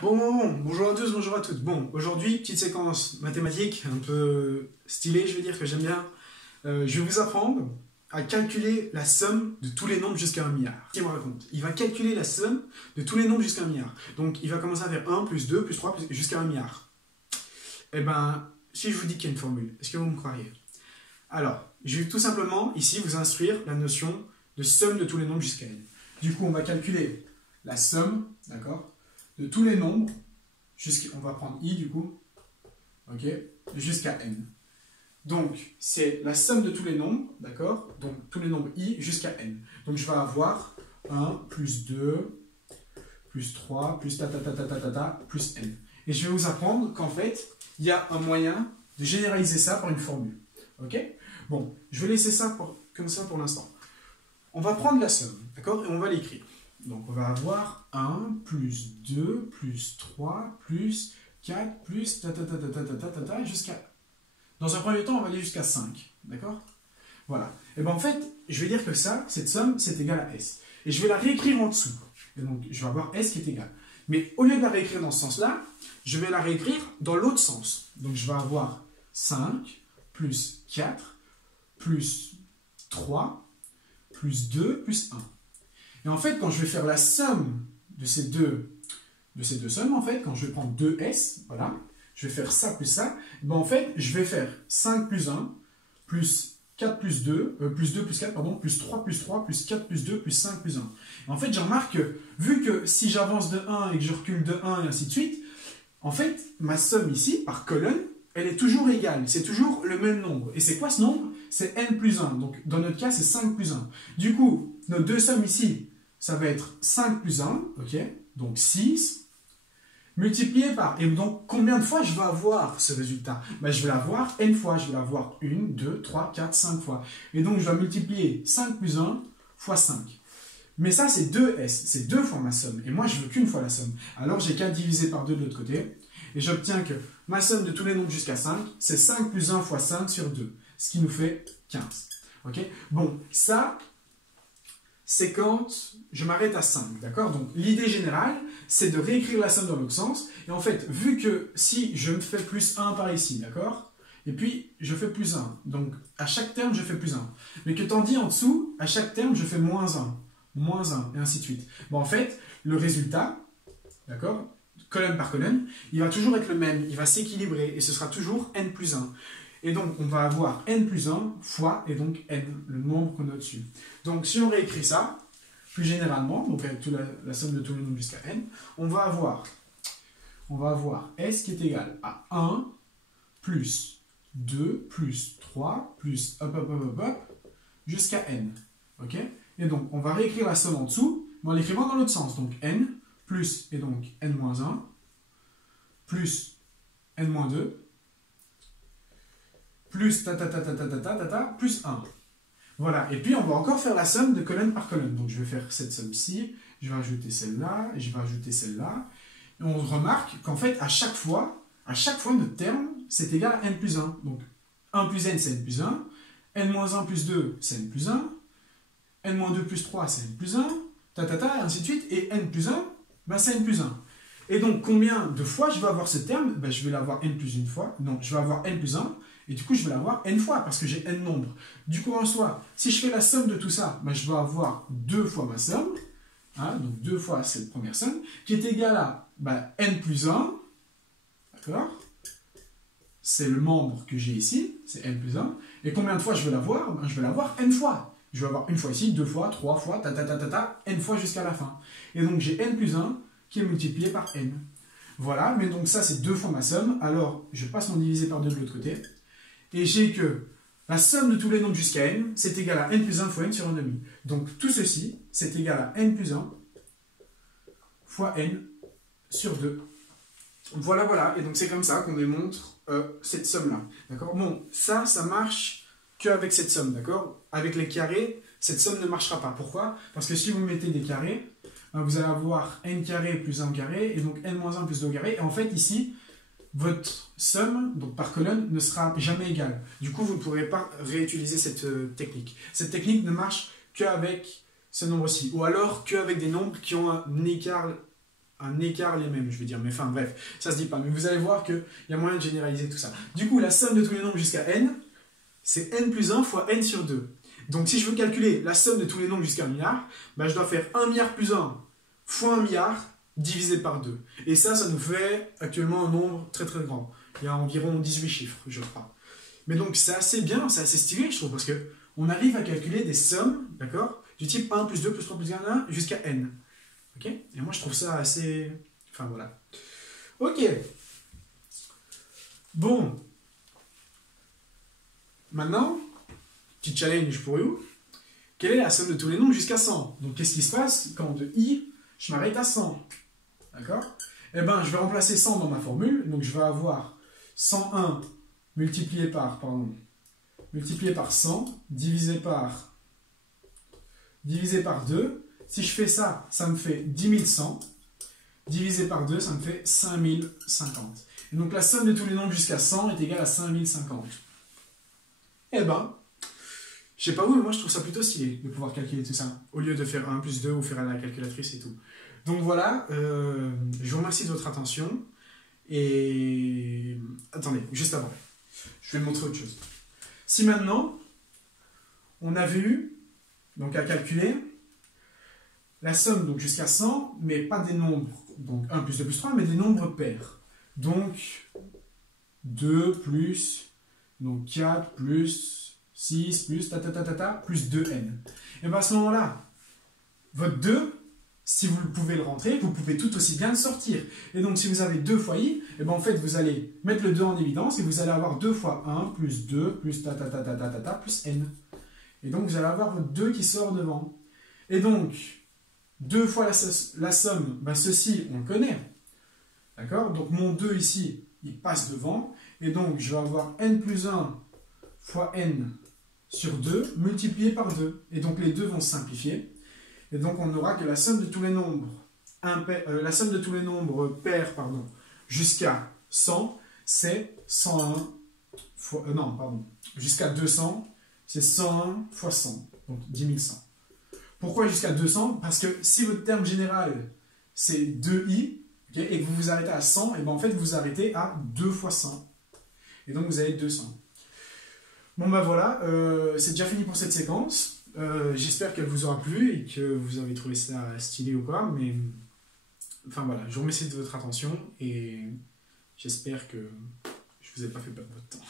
Bonjour à tous, bonjour à toutes. Bon, aujourd'hui, petite séquence mathématique, un peu stylée, je vais dire, que j'aime bien. Je vais vous apprendre à calculer la somme de tous les nombres jusqu'à 1 milliard. Qui me raconte? Il va calculer la somme de tous les nombres jusqu'à 1 milliard. Donc, il va commencer à faire 1, plus 2, plus 3, jusqu'à 1 milliard. Eh ben, si je vous dis qu'il y a une formule, est-ce que vous me croiriez? Alors, je vais tout simplement, ici, vous instruire la notion de somme de tous les nombres jusqu'à n. Du coup, on va calculer la somme, d'accord, de tous les nombres, on va prendre i du coup, ok, jusqu'à n. Donc, c'est la somme de tous les nombres, d'accord, donc tous les nombres i jusqu'à n. Donc, je vais avoir 1, plus 2, plus 3, plus plus n. Et je vais vous apprendre qu'en fait, il y a un moyen de généraliser ça par une formule. Ok? Bon, je vais laisser ça comme ça pour l'instant. On va prendre la somme, d'accord, et on va l'écrire. Donc, on va avoir 1, plus 2, plus 3, plus 4, plus jusqu'à... Dans un premier temps, on va aller jusqu'à 5, d'accord? Voilà. Et bien, en fait, je vais dire que ça, cette somme, c'est égal à S. Et je vais la réécrire en dessous. Et donc, je vais avoir S qui est égal. Mais au lieu de la réécrire dans ce sens-là, je vais la réécrire dans l'autre sens. Donc, je vais avoir 5, plus 4, plus 3, plus 2, plus 1. Et en fait, quand je vais faire la somme de ces deux sommes, en fait, quand je vais prendre 2S, voilà, je vais faire ça plus ça, ben en fait, je vais faire 5 plus 1, plus 4 plus 2, plus 2 plus 4, pardon, plus 3 plus 3, plus 4 plus 2, plus 5 plus 1. Et en fait, je remarque que, vu que si j'avance de 1 et que je recule de 1 et ainsi de suite, en fait, ma somme ici, par colonne, elle est toujours égale, c'est toujours le même nombre. Et c'est quoi ce nombre? C'est n plus 1. Donc, dans notre cas, c'est 5 plus 1. Du coup, nos deux sommes ici, ça va être 5 plus 1, ok? Donc 6, multiplié par... Et donc, combien de fois je vais avoir ce résultat? Ben, je vais l'avoir n fois. Je vais l'avoir 1, 2, 3, 4, 5 fois. Et donc, je dois multiplier 5 plus 1 fois 5. Mais ça, c'est 2s. C'est 2 fois ma somme. Et moi, je veux qu'une fois la somme. Alors, j'ai qu'à diviser par 2 de l'autre côté. Et j'obtiens que ma somme de tous les nombres jusqu'à 5, c'est 5 plus 1 fois 5 sur 2. Ce qui nous fait 15. Ok? Bon, ça... c'est quand je m'arrête à 5, d'accord? Donc, l'idée générale, c'est de réécrire la somme dans l'autre sens. Et en fait, vu que si je me fais plus 1 par ici, d'accord? Et puis, je fais plus 1. Donc, à chaque terme, je fais plus 1. Mais que tandis en dessous, à chaque terme, je fais moins 1, et ainsi de suite. Bon, en fait, le résultat, d'accord? Colonne par colonne, il va toujours être le même. Il va s'équilibrer et ce sera toujours n plus 1. Et donc, on va avoir n plus 1 fois, et donc n, le nombre qu'on a au-dessus. Donc, si on réécrit ça, plus généralement, donc avec la somme de tous les nombres jusqu'à n, on va avoir S qui est égal à 1 plus 2 plus 3 plus jusqu'à n. Ok? Et donc, on va réécrire la somme en dessous, mais en l'écrivant dans l'autre sens. Donc, n plus, et donc n moins 1, plus n moins 2, plus plus 1. Voilà, et puis on va encore faire la somme de colonne par colonne. Donc je vais faire cette somme-ci, je vais ajouter celle-là, et je vais ajouter celle-là. Et on remarque qu'en fait, à chaque fois, notre terme, c'est égal à n plus 1. Donc 1 plus n, c'est n plus 1. n moins 1 plus 2, c'est n plus 1. n moins 2 plus 3, c'est n plus 1. Et ainsi de suite. Et n plus 1, ben, c'est n plus 1. Et donc, combien de fois je vais avoir ce terme? Ben, je vais l'avoir n plus une fois. Non, je vais avoir n plus 1. Et du coup, je vais l'avoir n fois, parce que j'ai n nombres. Du coup, en soi, si je fais la somme de tout ça, ben, je vais avoir 2 fois ma somme, hein, donc 2 fois cette première somme, qui est égale à n plus 1, d'accord? C'est le membre que j'ai ici, c'est n plus 1. Et combien de fois je vais l'avoir? Ben, je vais l'avoir n fois. Je vais avoir une fois ici, 2 fois, 3 fois, n fois jusqu'à la fin. Et donc, j'ai n plus 1 qui est multiplié par n. Voilà, mais donc ça, c'est 2 fois ma somme. Alors, je passe mon divisé par 2 de l'autre côté. Et j'ai que la somme de tous les nombres jusqu'à n, c'est égal à n plus 1 fois n sur 1 demi. Donc tout ceci, c'est égal à n plus 1 fois n sur 2. Voilà, voilà. Et donc c'est comme ça qu'on démontre cette somme-là. D'accord? Bon, ça marche qu'avec cette somme, d'accord? Avec les carrés, cette somme ne marchera pas. Pourquoi? Parce que si vous mettez des carrés, vous allez avoir n carré plus 1 carré, et donc n moins 1 plus 2 carré. Et en fait, ici, votre somme, donc par colonne, ne sera jamais égale. Du coup, vous ne pourrez pas réutiliser cette technique. Cette technique ne marche qu'avec ce nombre-ci, ou alors qu'avec des nombres qui ont un écart un écart les mêmes, je veux dire. Mais enfin, bref, ça se dit pas. Mais vous allez voir qu'il y a moyen de généraliser tout ça. Du coup, la somme de tous les nombres jusqu'à n, c'est n plus 1 fois n sur 2. Donc, si je veux calculer la somme de tous les nombres jusqu'à 1 milliard, bah, je dois faire 1 milliard plus 1 fois 1 milliard divisé par 2. Et ça nous fait actuellement un nombre très très grand. Il y a environ 18 chiffres, je crois. Mais donc, c'est assez bien, c'est assez stylé, je trouve, parce qu'on arrive à calculer des sommes, d'accord, du type 1 plus 2 plus 3 plus 1 jusqu'à n. Ok. Et moi, je trouve ça assez... Enfin, voilà. Ok. Bon. Maintenant, petit challenge pour vous. Quelle est la somme de tous les nombres jusqu'à 100? Donc, qu'est-ce qui se passe quand de i, je m'arrête à 100? D'accord? Eh bien, je vais remplacer 100 dans ma formule. Donc, je vais avoir 101 multiplié par 100 divisé par 2. Si je fais ça, ça me fait 10 100. Divisé par 2, ça me fait 5050. Et donc la somme de tous les nombres jusqu'à 100 est égale à 5050. Eh ben, je sais pas vous, mais moi je trouve ça plutôt stylé de pouvoir calculer tout ça, au lieu de faire 1 plus 2 ou faire à la calculatrice et tout. Donc voilà, je vous remercie de votre attention. Et attendez, juste avant, je vais vous montrer autre chose. Si maintenant, on avait eu, donc à calculer, la somme donc jusqu'à 100, mais pas des nombres, donc 1 plus 2 plus 3, mais des nombres pairs. Donc 2 plus, donc 4 plus 6 plus plus 2n. Et bien à ce moment-là, votre 2, si vous pouvez le rentrer, vous pouvez tout aussi bien le sortir. Et donc si vous avez 2 fois i, et ben en fait vous allez mettre le 2 en évidence et vous allez avoir 2 fois 1 plus 2 plus plus n. Et donc vous allez avoir votre 2 qui sort devant. Et donc 2 fois la somme, ben ceci, on le connaît. D'accord? Donc mon 2 ici, il passe devant. Et donc, je vais avoir n plus 1 fois n sur 2 multiplié par 2. Et donc, les deux vont se simplifier. Et donc, on n'aura que la somme de tous les nombres, pairs jusqu'à 100, c'est 101 fois... non, pardon. Jusqu'à 200, c'est 101 fois 100. Donc, 10 100. Pourquoi jusqu'à 200? Parce que si votre terme général, c'est 2i, okay, et que vous vous arrêtez à 100, et ben en fait, vous vous arrêtez à 2 fois 100. Et donc, vous avez 200. Bon, ben voilà, c'est déjà fini pour cette séquence. J'espère qu'elle vous aura plu et que vous avez trouvé ça stylé ou quoi. Mais, enfin voilà, je vous remercie de votre attention et j'espère que je ne vous ai pas fait perdre votre temps.